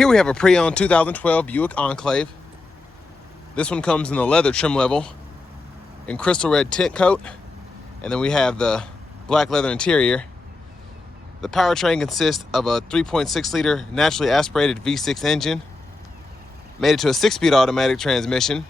Here we have a pre-owned 2012 Buick Enclave. This one comes in the leather trim level in crystal red tint coat, and then we have the black leather interior. The powertrain consists of a 3.6 liter naturally aspirated V6 engine, made it to a 6-speed automatic transmission.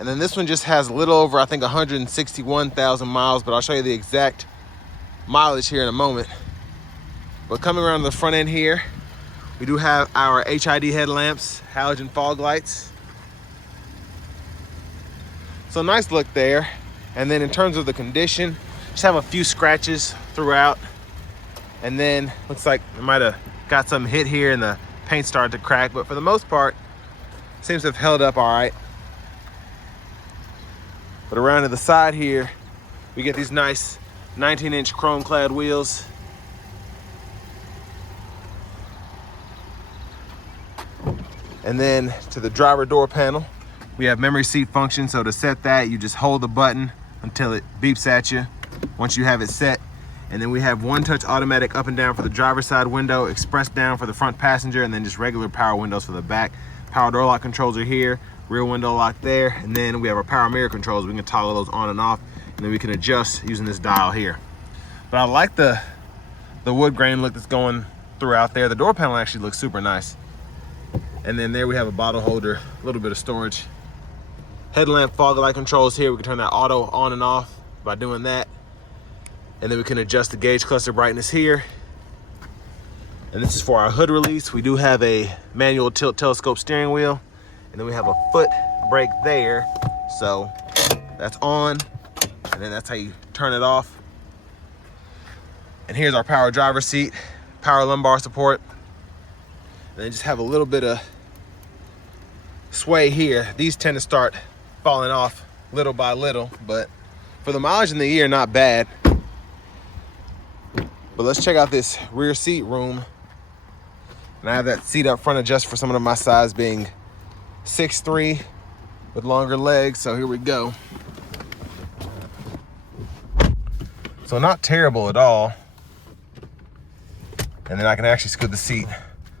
And then this one just has a little over, I think, 161,000 miles, but I'll show you the exact mileage here in a moment. But coming around to the front end here, we do have our HID headlamps, halogen fog lights. So nice look there. And then in terms of the condition, just have a few scratches throughout. And then looks like it might have got some hit here and the paint started to crack, but for the most part, seems to have held up all right. But around to the side here, we get these nice 19-inch chrome clad wheels. And then to the driver door panel, we have memory seat function. So to set that, you just hold the button until it beeps at you once you have it set. And then we have one-touch automatic up and down for the driver's side window, express down for the front passenger, and then just regular power windows for the back. Power door lock controls are here, rear window lock there, and then we have our power mirror controls. We can toggle those on and off, and then we can adjust using this dial here. But I like the wood grain look that's going throughout there. The door panel actually looks super nice. And then there we have a bottle holder, a little bit of storage. Headlamp fog light controls here. We can turn that auto on and off by doing that. And then we can adjust the gauge cluster brightness here. And this is for our hood release. We do have a manual tilt telescope steering wheel. And then we have a foot brake there. So that's on. And then that's how you turn it off. And here's our power driver seat, power lumbar support. And then just have a little bit of sway here. These tend to start falling off little by little, but for the mileage in the year, not bad. But let's check out this rear seat room. And I have that seat up front adjusted for someone of my size, being 6'3" with longer legs. So here we go. So not terrible at all. And then I can actually scoot the seat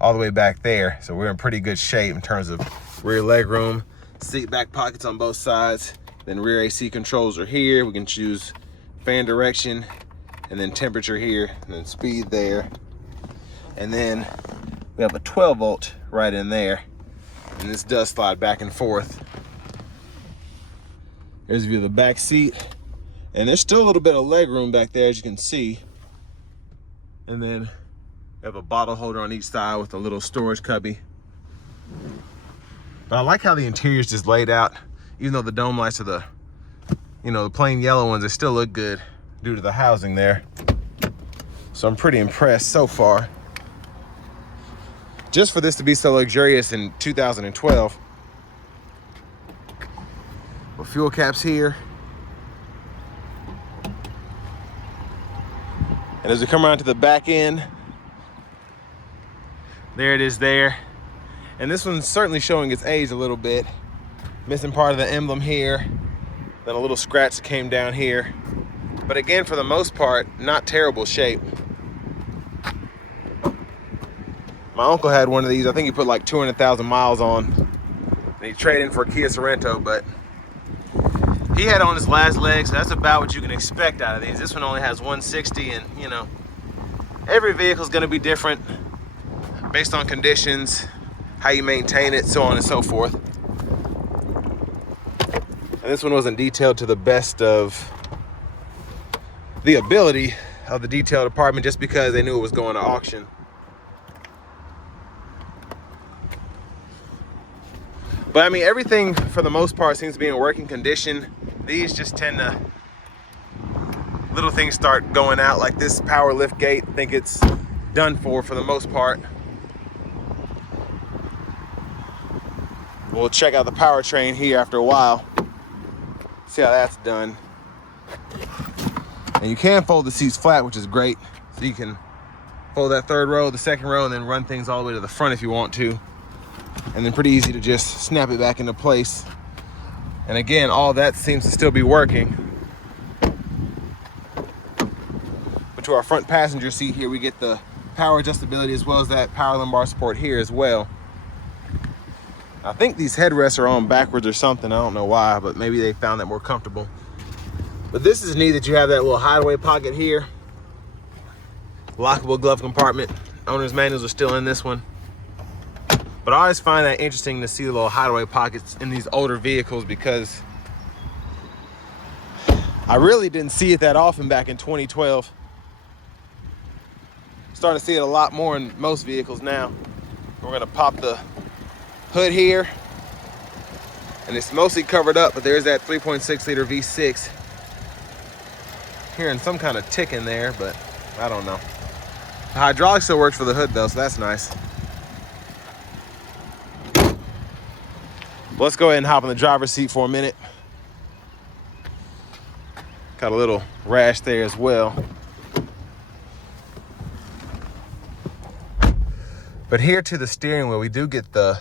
all the way back there. So we're in pretty good shape in terms of rear leg room, seat back pockets on both sides. Then rear AC controls are here. We can choose fan direction, and then temperature here, and then speed there. And then we have a 12 volt right in there. And this does slide back and forth. Here's a view of the back seat. And there's still a little bit of leg room back there, as you can see. And then we have a bottle holder on each side with a little storage cubby. But I like how the interior is just laid out. Even though the dome lights are the plain yellow ones, they still look good due to the housing there. So I'm pretty impressed so far. Just for this to be so luxurious in 2012. With fuel caps here. And as we come around to the back end, there it is there. And this one's certainly showing its age a little bit. Missing part of the emblem here. Then a little scratch that came down here. But again, for the most part, not terrible shape. My uncle had one of these. I think he put like 200,000 miles on. And he traded in for a Kia Sorento, but he had on his last leg, so that's about what you can expect out of these. This one only has 160, and every vehicle is going to be different based on conditions, how you maintain it, so on and so forth. And this one wasn't detailed to the best of the ability of the detail department, just because they knew it was going to auction. But I mean, everything for the most part seems to be in working condition. These just tend to, little things start going out, like this power lift gate. I think it's done for the most part. We'll check out the powertrain here after a while. See how that's done. And you can fold the seats flat, which is great. So you can fold that third row, the second row, and then run things all the way to the front if you want to. And then pretty easy to just snap it back into place. And again, all that seems to still be working. But to our front passenger seat here, we get the power adjustability as well as that power lumbar support here as well. I think these headrests are on backwards or something. I don't know why, but maybe they found that more comfortable. But this is neat that you have that little hideaway pocket here. Lockable glove compartment. Owner's manuals are still in this one. But I always find that interesting to see the little hideaway pockets in these older vehicles because I really didn't see it that often back in 2012. Starting to see it a lot more in most vehicles now. We're gonna pop the hood here, and it's mostly covered up, but there's that 3.6 liter V6. Hearing some kind of tick in there, but I don't know. The hydraulic still works for the hood though, so that's nice. Let's go ahead and hop in the driver's seat for a minute. Got a little rash there as well. But here to the steering wheel, we do get the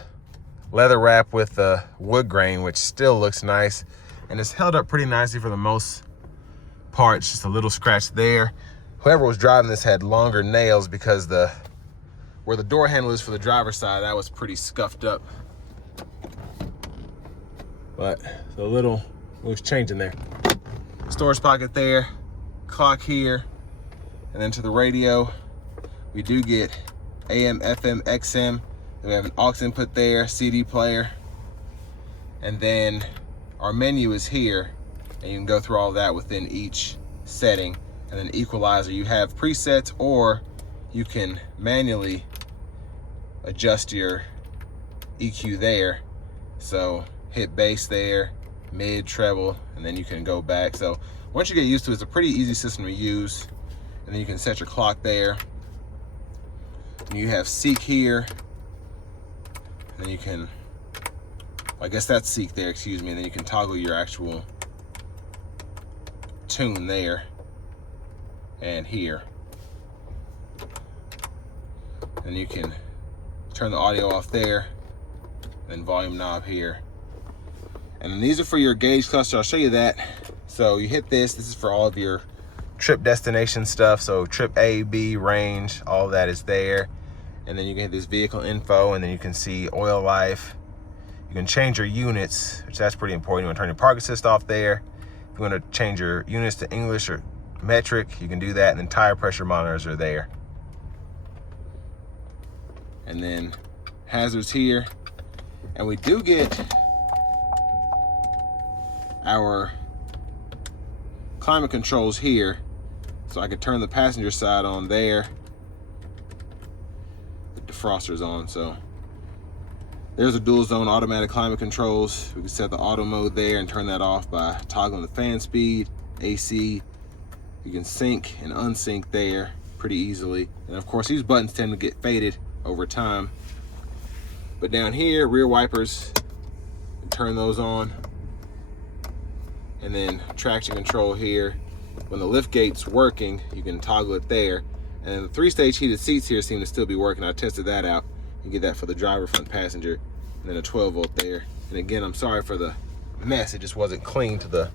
leather wrap with the wood grain, which still looks nice. And it's held up pretty nicely for the most part. It's just a little scratch there. Whoever was driving this had longer nails because where the door handle is for the driver's side, that was pretty scuffed up. But a little loose change in there. Storage pocket there, clock here, and then to the radio, we do get AM, FM, XM. We have an aux input there, CD player, and then our menu is here, and you can go through all that within each setting. And then equalizer, you have presets, or you can manually adjust your EQ there. So hit bass there, mid, treble, and then you can go back. So once you get used to it, it's a pretty easy system to use. And then you can set your clock there. And you have seek here. And then you can, I guess that's seek there, excuse me. And then you can toggle your actual tune there and here. And you can turn the audio off there, and then volume knob here. And then these are for your gauge cluster. I'll show you that. So you hit this. This is for all of your trip destination stuff. So trip A, B, range, all of that is there. And then you can hit this vehicle info, and then you can see oil life. You can change your units, which that's pretty important. You want to turn your park assist off there. If you want to change your units to English or metric, you can do that. And then tire pressure monitors are there. And then hazards here. And we do get our climate controls here. So I could turn the passenger side on there. The defroster's on, so there's a dual zone automatic climate controls. We can set the auto mode there and turn that off by toggling the fan speed, AC. You can sync and unsync there pretty easily. And of course, these buttons tend to get faded over time. But down here, rear wipers, turn those on. And then traction control here. When the lift gate's working, you can toggle it there. And the 3-stage heated seats here seem to still be working. I tested that out. You get that for the driver, front passenger, and then a 12-volt there. And again, I'm sorry for the mess. It just wasn't clean to the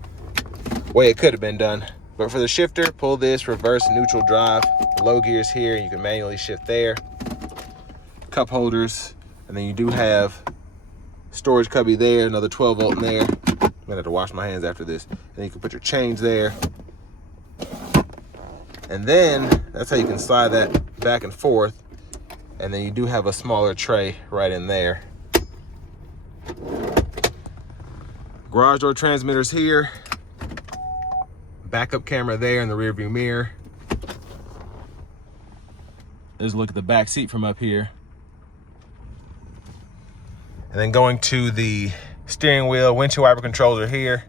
way it could have been done. But for the shifter, pull this, reverse, neutral drive. Low gears here, you can manually shift there. Cup holders, and then you do have storage cubby there, another 12-volt in there. I'm gonna have to wash my hands after this. And then you can put your change there. And then that's how you can slide that back and forth. And then you do have a smaller tray right in there. Garage door transmitters here. Backup camera there in the rear view mirror. There's a look at the back seat from up here. And then going to the steering wheel, windshield wiper controls are here.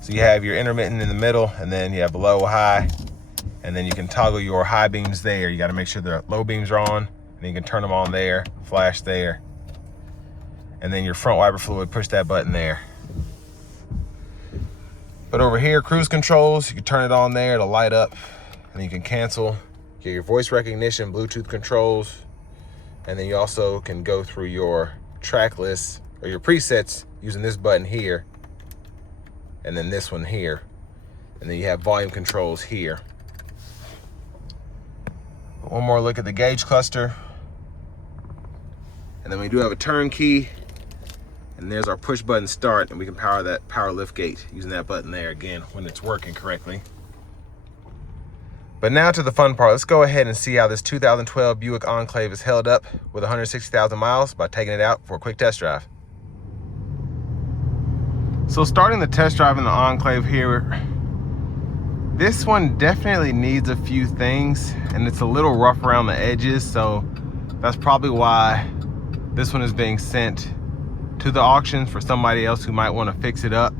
So you have your intermittent in the middle, and then you have low, high, and then you can toggle your high beams there. You gotta make sure the low beams are on, and then you can turn them on there, flash there. And then your front wiper fluid, push that button there. But over here, cruise controls, you can turn it on there, it'll light up, and then you can cancel. Get your voice recognition, Bluetooth controls, and then you also can go through your track list or your presets using this button here, and then this one here. And then you have volume controls here. one more look at the gauge cluster. And then we do have a turn key. And there's our push button start, and we can power that power lift gate using that button there again when it's working correctly. But now to the fun part. Let's go ahead and see how this 2012 Buick Enclave is held up with 160,000 miles by taking it out for a quick test drive. So starting the test drive in the Enclave here, this one definitely needs a few things, and it's a little rough around the edges, so that's probably why this one is being sent to the auction for somebody else who might want to fix it up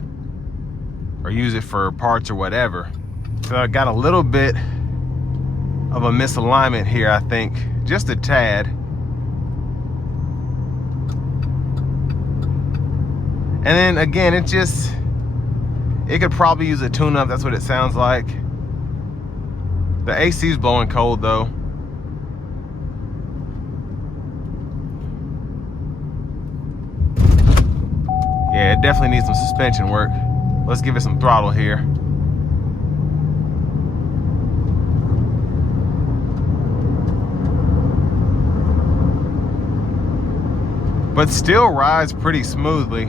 or use it for parts or whatever. So I got a little bit of a misalignment here, I think, just a tad. And then again, it could probably use a tune-up. That's what it sounds like. The AC's blowing cold though. Yeah, it definitely needs some suspension work. Let's give it some throttle here. But still rides pretty smoothly.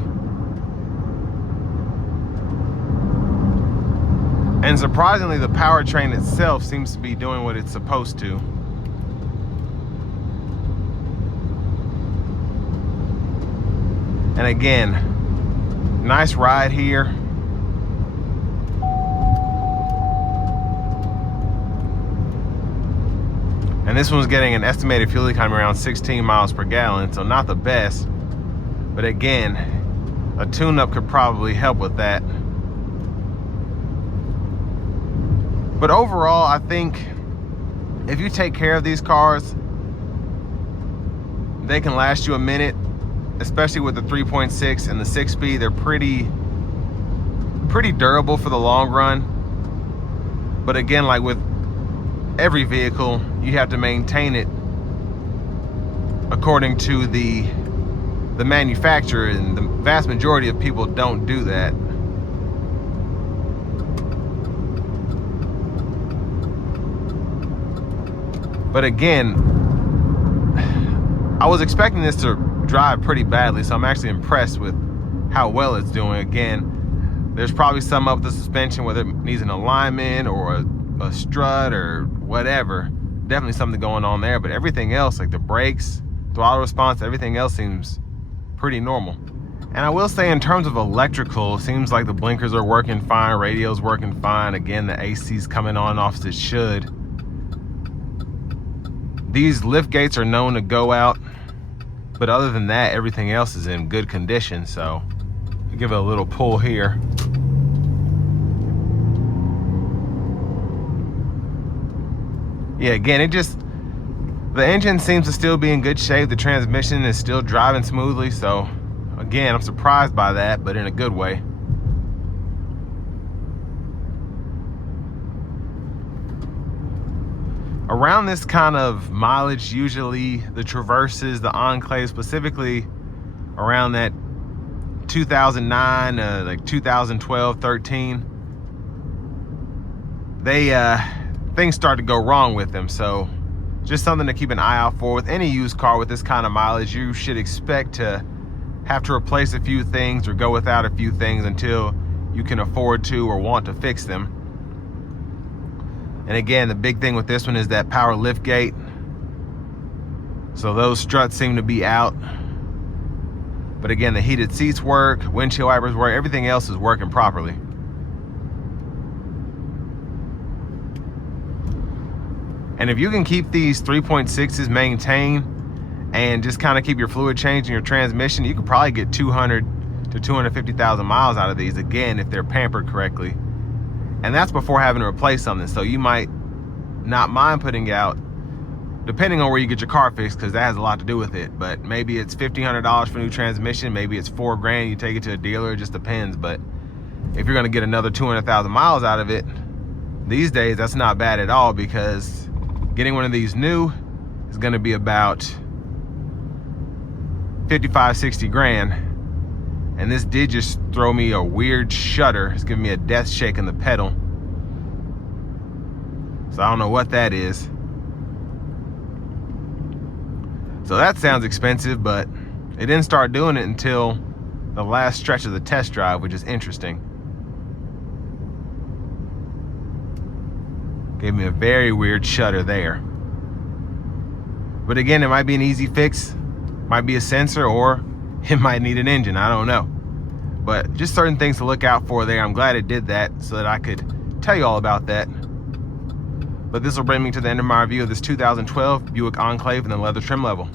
And surprisingly, the powertrain itself seems to be doing what it's supposed to. And again, nice ride here. And this one's getting an estimated fuel economy around 16 miles per gallon, so not the best. But again, a tune-up could probably help with that. But overall, I think if you take care of these cars, they can last you a minute. Especially with the 3.6 and the 6-speed, they're pretty durable for the long run. But again, like with every vehicle, you have to maintain it according to the manufacturer, and the vast majority of people don't do that. But again, I was expecting this to drive pretty badly, so I'm actually impressed with how well it's doing. Again, there's probably some up the suspension, whether it needs an alignment or a strut or whatever. Definitely something going on there, but everything else, like the brakes, throttle response, everything else seems pretty normal. And I will say, in terms of electrical, it seems like the blinkers are working fine, radio's working fine. Again, the AC's coming on off as it should. These lift gates are known to go out, but other than that, everything else is in good condition. So I'll give it a little pull here. Yeah, again, the engine seems to still be in good shape. The transmission is still driving smoothly. So again, I'm surprised by that, but in a good way. Around this kind of mileage, usually the Traverses, the Enclave specifically, around that 2009, like 2012, 13, things start to go wrong with them. So just something to keep an eye out for. With any used car with this kind of mileage, you should expect to have to replace a few things or go without a few things until you can afford to or want to fix them. And again, the big thing with this one is that power lift gate. So those struts seem to be out. But again, the heated seats work, windshield wipers work, everything else is working properly. And if you can keep these 3.6s maintained and just kind of keep your fluid change in your transmission, you could probably get 200 to 250,000 miles out of these, again, if they're pampered correctly. And that's before having to replace something. So you might not mind putting out, depending on where you get your car fixed, because that has a lot to do with it. But maybe it's $1,500 for a new transmission. Maybe it's $4 grand. You take it to a dealer. It just depends. But if you're going to get another 200,000 miles out of it, these days, that's not bad at all, because getting one of these new is going to be about 55, 60 grand. And this did just throw me a weird shudder. It's giving me a death shake in the pedal. So I don't know what that is. So that sounds expensive, but it didn't start doing it until the last stretch of the test drive, which is interesting. Gave me a very weird shudder there. But again, it might be an easy fix, might be a sensor, or it might need an engine, I don't know. But just certain things to look out for there. I'm glad it did that so that I could tell you all about that. But this will bring me to the end of my review of this 2012 Buick Enclave in the leather trim level.